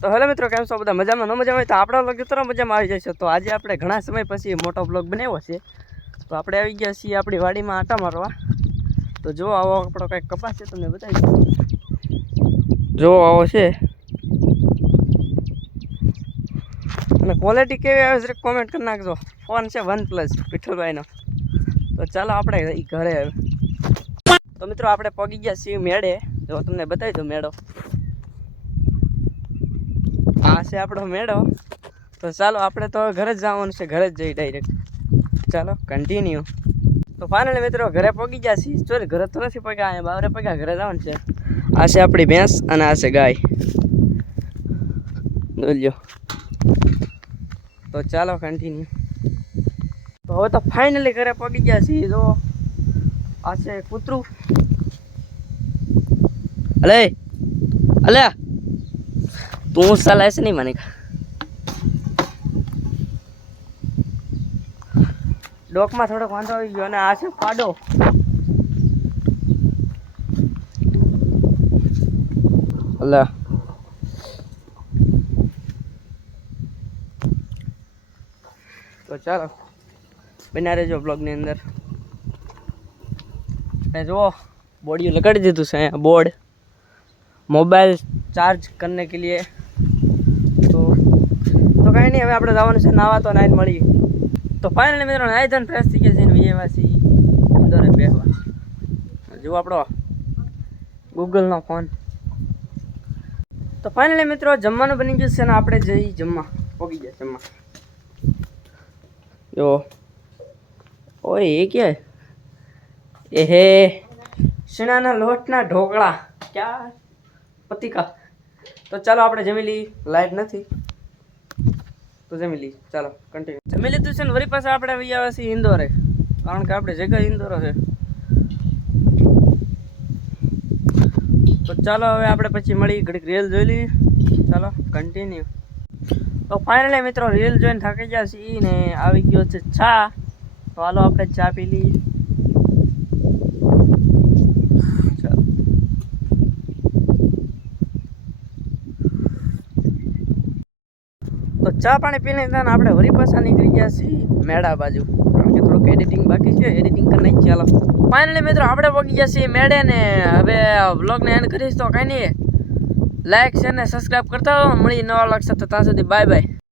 તો હેલો મિત્રો, કેમ છો? બધા મજામાં? ન મજામાં હોય તો આપણા બ્લોગ તરફ મજામાં આવી જશે. તો આજે આપણે ઘણા સમય પછી મોટો બ્લોગ બનાવ્યો છે. તો આપણે આવી ગયા છીએ આપણી વાડીમાં આટા મારવા. તો જો આવો આપણો કંઈક કપાસ છે, તમને બતાવી. જો આવો છે. અને ક્વોલિટી કેવી આવે છે કોમેન્ટ કરી નાખજો. ફોન છે વન પ્લસ, વિઠ્ઠલભાઈનો. તો ચાલો આપણે ઘરે તો મિત્રો, આપણે પગી ગયા છીએ મેળે. જો તમને બતાવી દો મેળો. આ આપણો મેળો. તો ચાલો, આપણે તો ઘરે જ જવાનું છે, ઘરે જ જઈ ડાયરેક્ટ ચાલો કન્ટિન્યુ તો ફાઇનલી મિત્રો, ઘરે પગી ગયા છીએ. સોરી ઘરે તો નથી પગ્યા, અહીંયા બાવરે પગ્યા, ઘરે જવાનું છે. આ છે આપણી ભેંસ અને આ છે ગાય. બોલ્યો તો ચાલો કન્ટિન્યુ તો હવે તો ફાઇનલી ઘરે પગી ગયા છીએ, જો. આ છે કૂતરું. અલે અલે સલાહ છે નહીં મને ડોકમાં થોડોક વાંધો આવી ગયો અને આ છે પાડો અલા તો ચાલો બના રહેજો બ્લોગની અંદર એ જુઓ બોડીઓ લગાડી દીધું છે અહીંયા બોર્ડ મોબાઈલ ચાર્જ કરને કે लिए। તો તો કાંઈ નહીં, હવે આપણે જવાનું છે નાવા તો નાઈને મળીએ તો ફાઇનલી મિત્રો નાઈ ધન ફ્રેશ થઈ ગયા છે વિજયવાસી ઇન્દોરે બેસવા જુઓ આપણો ગૂગલનો ફોન તો ફાઇનલી મિત્રો, જમવાનું બની ગયું છે ને આપણે જઈ જમવા. પોગી ગયા જમવા. જો. ઓય, એ કે એ હે. શીણાના લોટના ઢોકળા. ક્યાં? પતિકા. તો ચાલો આપણે જમી લઈએ. લાઈટ નથી. તો જમી લઈએ. ચાલો કન્ટિન્યુ જમી લીધું છે ને વળી પાસે આપણે આવી આવ્યા છીએ ઇન્દોરે. કારણ કે આપણે જગ્યા ઇન્દોર છે. તો ચાલો હવે આપણે પછી મળી ઘડીક રીલ જોઈ લઈએ. ચાલો કન્ટિન્યુ તો ફાઇનલી મિત્રો રીલ જોઈને થાકી ગયા છીએ ને આવી ગયો છે ચા તો હાલો આપણે ચા પી લઈએ ચાલો તો ચા પાણી પીને ત્યાં આપણે વળી પાછા નીકળી ગયા છીએ મેળા બાજુ. કારણ કે થોડુંક એડિટિંગ બાકી છે એડિટિંગ કરી નાખી ચાલો. ફાઇનલી મિત્રો, આપણે પહોંચી ગયા છીએ મેળે ને હવે વ્લોગને એન્ડ કરીશ તો કાંઈ નહીં. લાઈક છે ને સબસ્ક્રાઈબ કરતા હો મળી નવા લાગશે તો ત્યાં સુધી બાય બાય